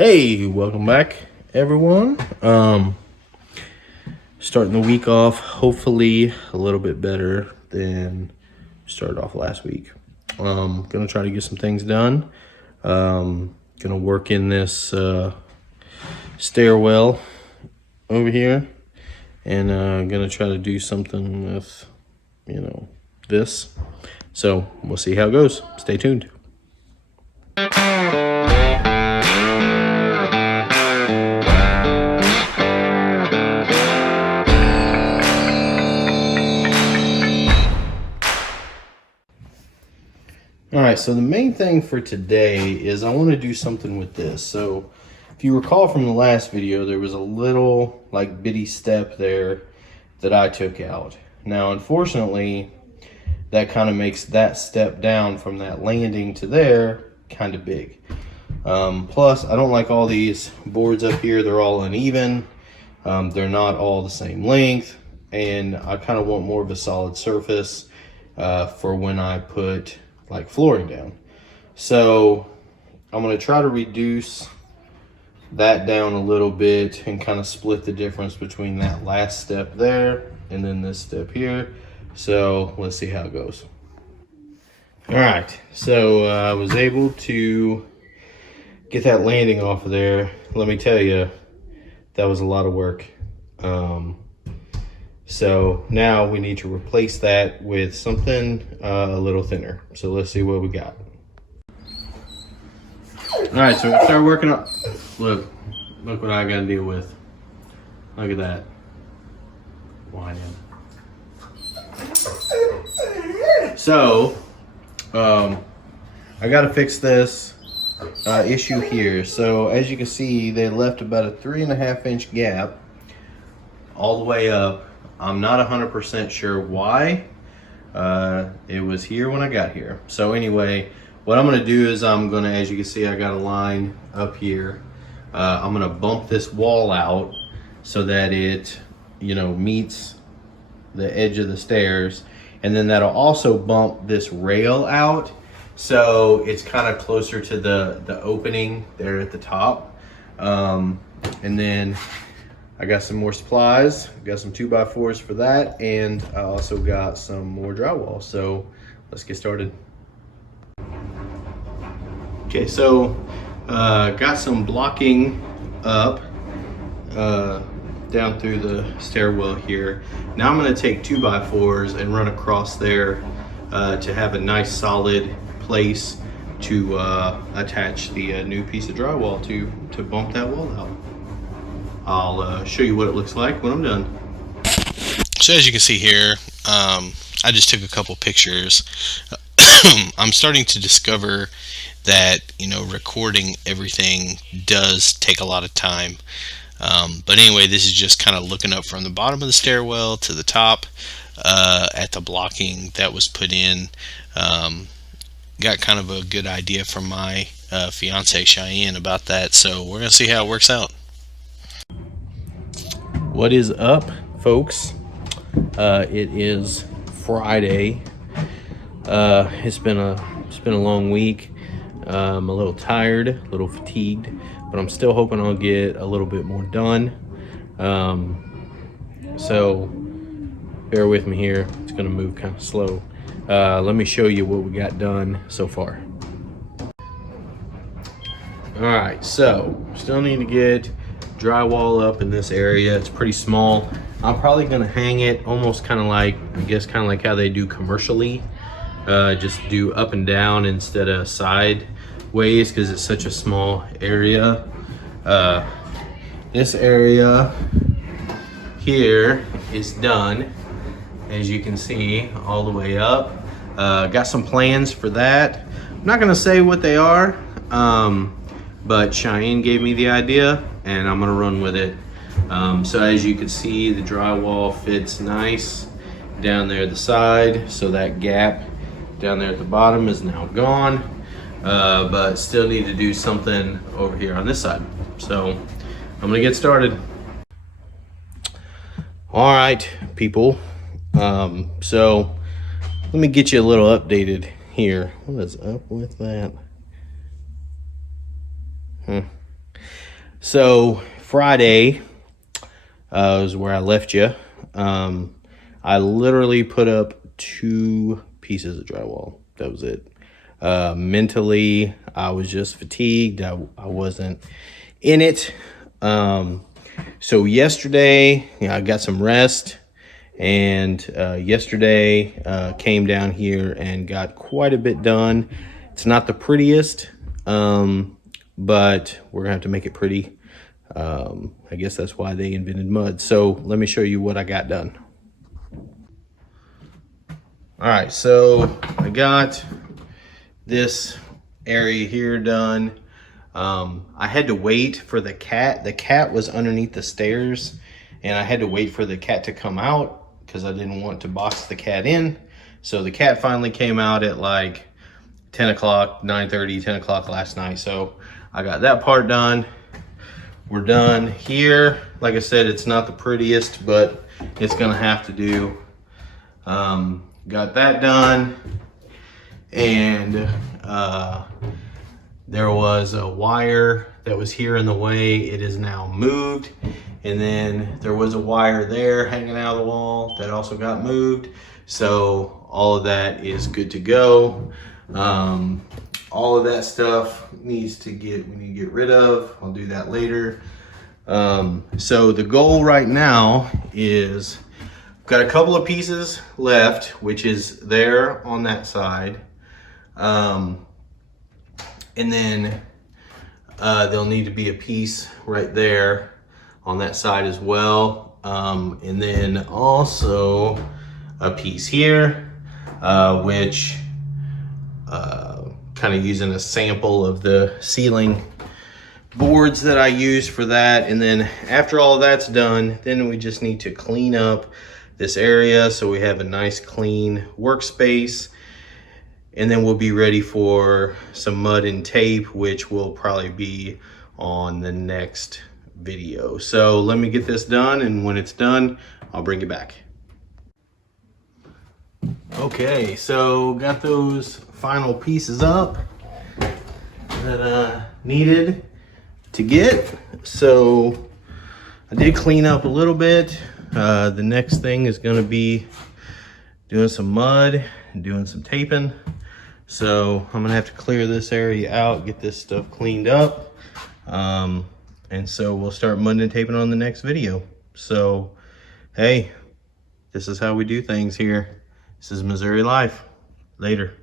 Hey, welcome back everyone. Starting the week off hopefully a little bit better than started off last week. Gonna try to get some things done. Gonna work in this stairwell over here, and gonna try to do something with this. So we'll see how it goes. Stay tuned. All right, so the main thing for today is I want to do something with this. So if you recall from the last video, there was a little like bitty step there that I took out. Now, unfortunately, that kind of makes that step down from that landing to there kind of big. Plus, I don't like all these boards up here. They're all uneven. They're not all the same length. And I kind of want more of a solid surface for when I put like flooring down. So I'm going to try to reduce that down a little bit and kind of split the difference between that last step there and then this step here. So let's see how it goes. All right, so I was able to get that landing off of there. Let me tell you, that was a lot of work. So now we need to replace that with something a little thinner. So let's see what we got. All right, so we start working up. Look what I got to deal with. Look at that. Whining. So, I got to fix this issue here. So as you can see, they left about a 3.5 inch gap all the way up. I'm not 100% sure why it was here when I got here. So anyway, what I'm gonna do is I'm gonna, as you can see, I got a line up here. I'm gonna bump this wall out so that it, meets the edge of the stairs. And then that'll also bump this rail out so it's kind of closer to the opening there at the top. And then I got some more supplies, got some 2x4s for that, and I also got some more drywall. So let's get started. Okay, so got some blocking up down through the stairwell here. Now I'm gonna take 2x4s and run across there to have a nice solid place to attach the new piece of drywall to bump that wall out. I'll show you what it looks like when I'm done. So as you can see here, I just took a couple pictures. I'm starting to discover that, recording everything does take a lot of time. But anyway, this is just kind of looking up from the bottom of the stairwell to the top at the blocking that was put in. Got kind of a good idea from my fiance Cheyenne about that. So we're going to see how it works out. What is up, folks? It is Friday. It's been a long week. I'm a little tired, a little fatigued, but I'm still hoping I'll get a little bit more done. So bear with me here. It's gonna move kind of slow. Let me show you what we got done so far. All right, so still need to get drywall up in this area. It's pretty small. I'm probably gonna hang it almost kind of like, how they do commercially. Just do up and down instead of sideways because it's such a small area. This area here is done, as you can see, all the way up. Got some plans for that. I'm not gonna say what they are, but Cheyenne gave me the idea and I'm gonna run with it. So as you can see, the drywall fits nice down there at the side, so that gap down there at the bottom is now gone, but still need to do something over here on this side. So I'm gonna get started. All right, people. So let me get you a little updated here. What is up with that? So Friday is where I left you. I literally put up 2 pieces of drywall. That was it. Mentally, I was just fatigued. I wasn't in it. So yesterday, I got some rest, and yesterday came down here and got quite a bit done. It's not the prettiest, but we're gonna have to make it pretty. I guess that's why they invented mud. So let me show you what I got done. All right, so I got this area here done. I had to wait for the cat. The cat was underneath the stairs, and I had to wait for the cat to come out because I didn't want to box the cat in. So the cat finally came out at like 10 o'clock, 9:30, 10 o'clock last night. So I got that part done. We're done here. Like I said, it's not the prettiest, but it's gonna have to do. Got that done. And there was a wire that was here in the way. It is now moved. And then there was a wire there hanging out of the wall that also got moved. So all of that is good to go. All of that stuff we need to get rid of. I'll do that later. So the goal right now is got a couple of pieces left, which is there on that side. And then there'll need to be a piece right there on that side as well. And then also a piece here, which kind of using a sample of the ceiling boards that I use for that. And then after all that's done, then we just need to clean up this area so we have a nice clean workspace. And then we'll be ready for some mud and tape, which will probably be on the next video. So let me get this done, and when it's done, I'll bring you back. Okay, so got those final pieces up that I needed to get. So I did clean up a little bit. The next thing is gonna be doing some mud and doing some taping. So I'm gonna have to clear this area out, get this stuff cleaned up. And so we'll start mud and taping on the next video. So, hey, this is how we do things here. This is Missouri life. Later.